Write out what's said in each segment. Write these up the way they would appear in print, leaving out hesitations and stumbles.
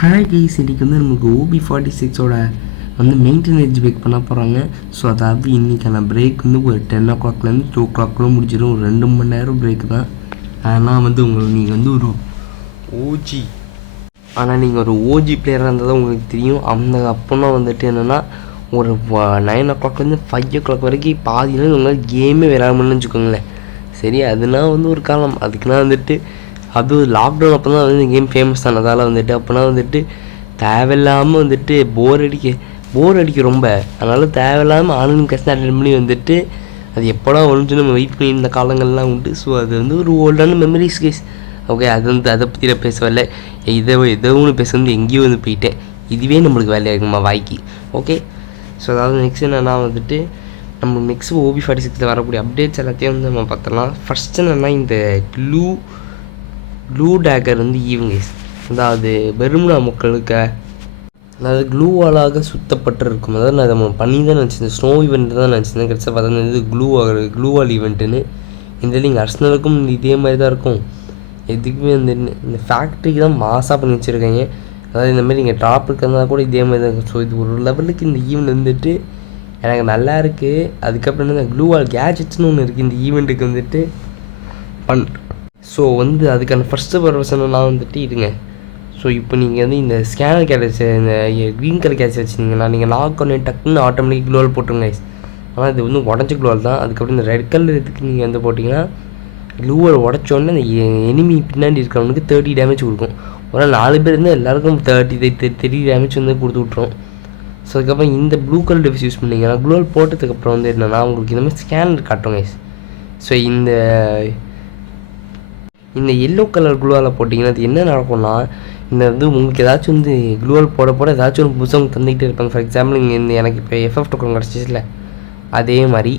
Hi guys, இன்றைக்கி வந்து நமக்கு OB46ஓட வந்து மெயின்டெனன்ஸ் பிரேக் பண்ண போகிறாங்க. ஸோ அதாவது இன்றைக்கான பிரேக் வந்து ஒரு 10 o'clockலேருந்து 2 o'clock முடிஞ்சிடும். ஒரு 2 மணி நேரம் பிரேக் தான். ஆனால் வந்து நீங்கள் வந்து ஒரு ஓஜி ஓஜி பிளேயராக இருந்தால் தான் உங்களுக்கு தெரியும். அப்போனா வந்துட்டு என்னென்னா ஒரு 9 o'clockலேருந்து 5 o'clock வரைக்கும் பாதியில் உங்களால் கேமே விளையாடணும்னு வச்சுக்கோங்களேன். சரி, அதுனா வந்து ஒரு காலம். அதுக்குன்னா வந்துட்டு அது லாக்டவுன் அப்போ தான் வந்து கேம் ஃபேமஸ் ஆனதால் வந்துட்டு அப்போனா வந்துட்டு தேவையில்லாமல் வந்துட்டு போர் அடிக்க ரொம்ப. அதனால் தேவையில்லாமல் ஆன்லைன் கிளாஸ் அட்டெண்ட் பண்ணி வந்துட்டு அது எப்போடா ஒழிஞ்சு நம்ம வெயிட் பண்ணி இந்த காலங்கள்லாம் உண்டு. ஸோ அது வந்து ஒரு ஓல்டான மெமரிஸ் கேஸ். ஓகே, அது வந்து அதை பற்றி நான் பேச வரல. ஏதோ ஒன்று பேச வந்து எங்கேயோ வந்து போயிட்டேன். இதுவே நம்மளுக்கு வேலையாக இருக்குமா வாய்க்கு. ஓகே, ஸோ அதாவது நெக்ஸ்ட் என்னென்னா வந்துட்டு நம்ம நெக்ஸ்ட் OB46 வரக்கூடிய அப்டேட்ஸ் எல்லாத்தையும் வந்து நம்ம பார்த்துடலாம். ஃபஸ்ட் என்னென்னா இந்த க்ளூ டேக்கர் வந்து அதாவது பெர்முடா மக்களுக்கு அதாவது க்ளூவாலாக சுத்தப்பட்டிருக்கும். அதாவது நான் நம்ம பண்ணி தான் நினச்சிருந்தேன், ஸ்னோ ஈவெண்ட் தான் நினச்சிருந்தேன். கிடச்சா பார்த்தா இது க்ளூவால் ஈவெண்ட்டுன்னு. இந்த நீங்கள் அர்சனலுக்கும் இதே மாதிரி தான் இருக்கும். எதுக்குமே இந்த ஃபேக்ட்ரிக்கு தான் மாசாக பண்ணி வச்சுருக்காங்க. அதாவது இந்த மாதிரி நீங்கள் டாப் இருக்கிறதா கூட இதே மாதிரி தான் இருக்கும். ஸோ இது ஒரு லெவலுக்கு இந்த ஈவெண்ட் வந்துட்டு எனக்கு நல்லா இருக்குது. அதுக்கப்புறம் என்ன க்ளூவால் கேஜெட்ஸ்னு ஒன்று இருக்குது இந்த ஈவெண்ட்டுக்கு வந்துட்டு ஸோ வந்து அதுக்கான ஃபஸ்ட்டு பர்பஸ்லாம் வந்துட்டு இதுங்க. ஸோ இப்போ நீங்கள் வந்து இந்த ஸ்கேனர் கேட்ச், இந்த க்ரீன் கலர் கேட்ச் வச்சுருந்தீங்கன்னா நீங்கள் லாக் பண்ணி டக்குன்னு ஆட்டோமேட்டிக் க்ளோவால் போட்டுருங்க. ஆனால் இது வந்து உடஞ்ச க்ளோவால் தான். அதுக்கப்புறம் இந்த ரெட் கலர் இதுக்கு நீங்கள் வந்து போட்டிங்கன்னா க்ளூவால் உடச்சோடனே அந்த எனிமி பின்னாடி இருக்கிறவனுக்கு 30 டேமேஜ் கொடுக்கும். ஒரு 4 பேர் இருந்தால் எல்லாேருக்கும் 30 டேமேஜ் வந்து கொடுத்து விட்ரும். ஸோ அதுக்கப்புறம் இந்த ப்ளூ கலர் டிவைஸ் யூஸ் பண்ணிங்கன்னா க்ளோவால் போட்டதுக்கப்புறம் வந்து என்னென்னா உங்களுக்கு இந்த மாதிரி ஸ்கேனர் காட்டுங்க. ஸோ இந்த எல்லோ கலர் க்ளூவால் போட்டிங்கன்னா அது என்ன நடக்கும்னா இந்த வந்து உங்களுக்கு ஏதாச்சும் வந்து க்ளூவால் போட ஏதாச்சும் ஒரு புதுசாக தந்துக்கிட்டே இருப்பாங்க. ஃபார் எக்ஸாம்பிள் இங்கே இந்த எனக்கு இப்போ FF டோக்கன் கிடச்சிச்சில்ல, அதே மாதிரி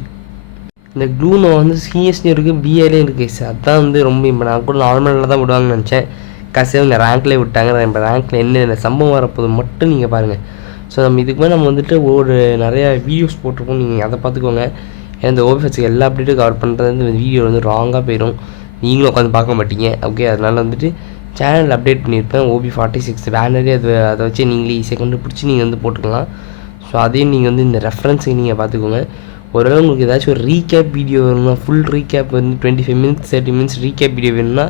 இந்த க்ளூனோ வந்து சிஎஸ்லேயும் இருக்குது, பிஏலேயும் இருக்குது. அதுதான் வந்து ரொம்ப இப்போ நான் கூட நார்மலில் தான் விடுவாங்கன்னு நினச்சேன். கடைசியாக இந்த ரேங்க்லேயே விட்டாங்க. இப்போ ரேங்க்கில் என்ன சம்பவம் வரப்போது மட்டும் நீங்கள் பாருங்கள். ஸோ நம்ம இதுக்கு மேலே நம்ம வந்துட்டு நிறையா வீடியோஸ் போட்டிருக்கோம், நீங்கள் அதை பார்த்துக்கோங்க. ஏன்னா இந்த OB46 எல்லா அப்டேட்டும் கவர் பண்ணுறது இந்த வீடியோ வந்து ராங்காக போயிடும், நீங்களும் உட்காந்து பார்க்க மாட்டீங்க. ஓகே, அதனால் வந்துட்டு சேனல் அப்டேட் பண்ணியிருப்பேன். OB46 பேனரே அதை வச்சு நீங்களே ஈஸியாக கண்டுபிடிச்சி நீங்கள் வந்து போட்டுக்கலாம். ஸோ அதையும் நீங்கள் வந்து இந்த ரெஃபரன்ஸை நீங்கள் பார்த்துக்கோங்க. ஒருவேளை உங்களுக்கு ஏதாச்சும் ஒரு ரீகேப் வீடியோ வேணும்னா, ஃபுல் ரீகேப் வந்து 25 minutes 30 minutes ரீகேப் வீடியோ வேணும்னா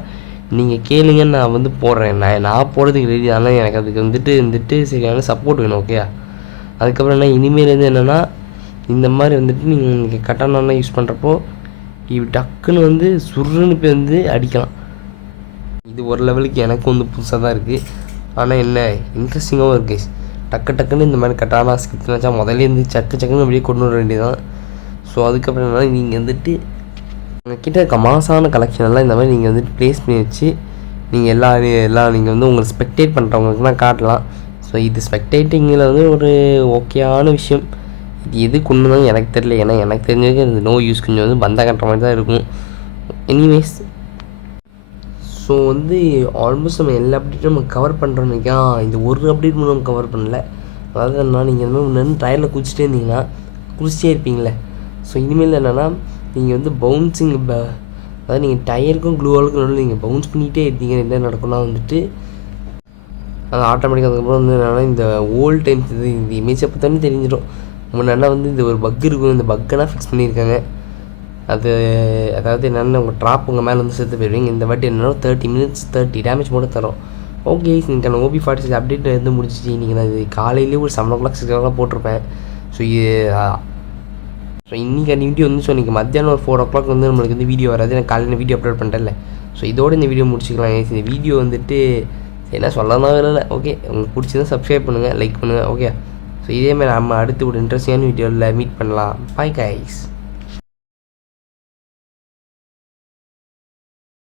நீங்கள் கேளுங்க, நான் வந்து போடுறேன். நான் போடுறதுக்கு ரெடி. ஆனால் எனக்கு அதுக்கு வந்துட்டு சரியான சப்போர்ட் வேணும். ஓகே, அதுக்கப்புறம் என்ன இனிமேல் என்னென்னா இந்த மாதிரி வந்துட்டு நீங்கள் கட்டணம்லாம் யூஸ் பண்ணுறப்போ டக்குன்னு வந்து சுருன்னு போய் வந்து அடிக்கலாம். இது ஒரு லெவலுக்கு எனக்கு வந்து புதுசாக தான் இருக்குது. ஆனால் என்ன இன்ட்ரெஸ்டிங்காகவும் இருக்குது. டக்குன்னு இந்த மாதிரி கட்டானா ஸ்கிப்ட் வச்சா முதல்ல இருந்து சக்குன்னு அப்படியே கொண்டு வர வேண்டியதான். ஸோ அதுக்கப்புறம் என்ன நீங்கள் வந்துட்டு உங்கள்கிட்ட இருக்க மாசான கலெக்ஷன் எல்லாம் இந்த மாதிரி நீங்கள் வந்துட்டு ப்ளேஸ் பண்ணி வச்சு நீங்கள் எல்லாம் நீங்கள் வந்து உங்களை ஸ்பெக்டேட் பண்ணுறவங்களுக்குலாம் காட்டலாம். ஸோ இது ஸ்பெக்டேட்டிங்கில் வந்து ஒரு ஓகேயான விஷயம். இது எதுக்கு ஒன்று தான் எனக்கு தெரியல. ஏன்னா எனக்கு தெரிஞ்சது இந்த நோ யூஸ் கொஞ்சம் வந்து பந்தா கட்டுற மாதிரி தான் இருக்கும். எனிவேஸ், ஸோ வந்து ஆல்மோஸ்ட் நம்ம எல்லா அப்டேட்டும் நம்ம கவர் பண்ணுறோம்னுக்கா. இந்த ஒரு அப்டேட் மூலம் நம்ம கவர் பண்ணல. அதாவது நான் நீங்கள் இந்த மாதிரி முன்னாடி ட்ரையலில் குதிச்சிட்டே இருந்தீங்கன்னா குதிச்சிட்டே இருப்பீங்களே. ஸோ இனிமேல் என்னென்னா நீங்கள் வந்து பவுன்சிங், அதாவது நீங்கள் டயருக்கும் க்ளூவாலுக்கும் நடுவில் நீங்கள் பவுன்ஸ் பண்ணிகிட்டே இருந்தீங்க. என்ன நடக்கும்னா வந்துட்டு அது ஆட்டோமேட்டிக்காக அதுக்கப்புறம் வந்து என்னென்னா இந்த ஓல்ட் டைம்ஸ் இந்த இமேஜை பார்த்தாலே தெரிஞ்சிடும். முன்னாடி வந்து இந்த ஒரு பக் இருக்கும், இந்த பக்கெல்லாம் ஃபிக்ஸ் பண்ணியிருக்காங்க. அதாவது என்னென்னா உங்கள் ட்ராப் உங்கள் மேலே வந்து சேர்த்து போயிடுவீங்க. இந்த வாட்டி என்னென்னா 30 minutes 30 டேமேஜ் மட்டும் தரும். ஓகே, நீங்கள் OB46 அப்டேட் இருந்து முடிச்சிச்சு. நீங்கள் நான் இது காலையிலேயே ஒரு 7 o'clock 6 o'clock போட்டிருப்பேன். ஸோ இன்றைக்கி வீடியோ வந்து ஸோ இன்றைக்கி மத்தியானம் ஒரு 4 o'clock வந்து நம்மளுக்கு வந்து வீடியோ வராது. நான் காலையில் வீடியோ அப்லோட் பண்ணுறேன்ல. ஸோ இதோடு இந்த வீடியோ முடிச்சிக்கலாம். இந்த வீடியோ வந்துட்டு என்ன சொல்லலாம் இல்லை. ஓகே, உங்களுக்கு பிடிச்சதான் சப்ஸ்கிரைப் பண்ணுங்கள், லைக் பண்ணுங்கள். ஓகே, ஸோ இதேமாதிரி நம்ம அடுத்து ஒரு இன்ட்ரெஸ்டிங்கான வீடியோவில் மீட் பண்ணலாம். Bye guys.